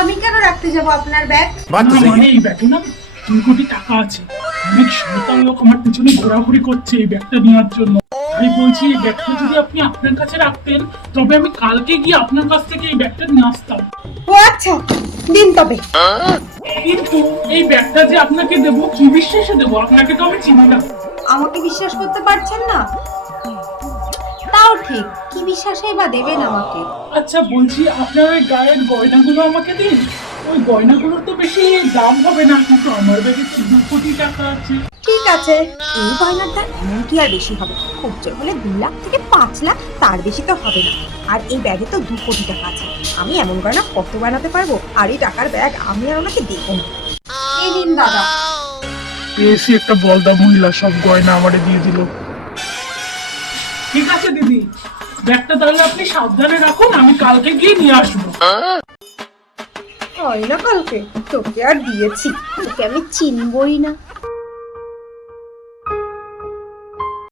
আমি কেন রাখতে যাব আপনার ব্যাগ? মানে এই ব্যাগে না কোটি টাকা আছে। অনেক লোক আমার পিছনে ঘোরাঘুরি করছে এই ব্যাগটা নেওয়ার জন্য। আমি বলছি এই ব্যাগটা যদি আপনি আপনার কাছে রাখতেন তবে আমি কালকে গিয়ে আপনার কাছ থেকে এই ব্যাগটা নিয়ে আসতাম। ও আচ্ছা দিন তবে। কিন্তু এই ব্যাগটা যে আপনাকে দেবো কি বিশ্বাসে দেবো? আপনাকে তো আমি চিনি না। আমাকে বিশ্বাস করতে পারছেন না? ঠিক। কি বিশ্বাসেই বা দেবেন আমাকে? আচ্ছা বলছি আপনার ওই গায়ের গয়নাগুলো আমাকে দিন। ওই গয়নাগুলোর তো বেশি দাম হবে না কিন্তু আমার ব্যাগে দু কোটি টাকা আছে। ঠিক আছে এই গয়নার দাম এমন কি আর বেশি হবে? খুব জোর হলে দু লাখ থেকে পাঁচ লাখ তার বেশি তো হবে না। আর এই ব্যাগে তো দু কোটি টাকা আছে। আমি এমন গয়না কত বানাতে পারব? আর এই টাকার ব্যাগ আমি আর ওনাকে দেবো না। এই দিন দাদা। পেয়েছি একটা বলদা মহিলা সব গয়না আমারে দিয়ে দিল। ঠিক আছে, দিদি। ব্যাগটা তাহলে আপনি সাবধানে রাখুন, আমি কালকে গিয়ে নিয়ে আসব। হয় না কালকে? তোকে আর দিয়েছি। তোকে আমি চিনবই না।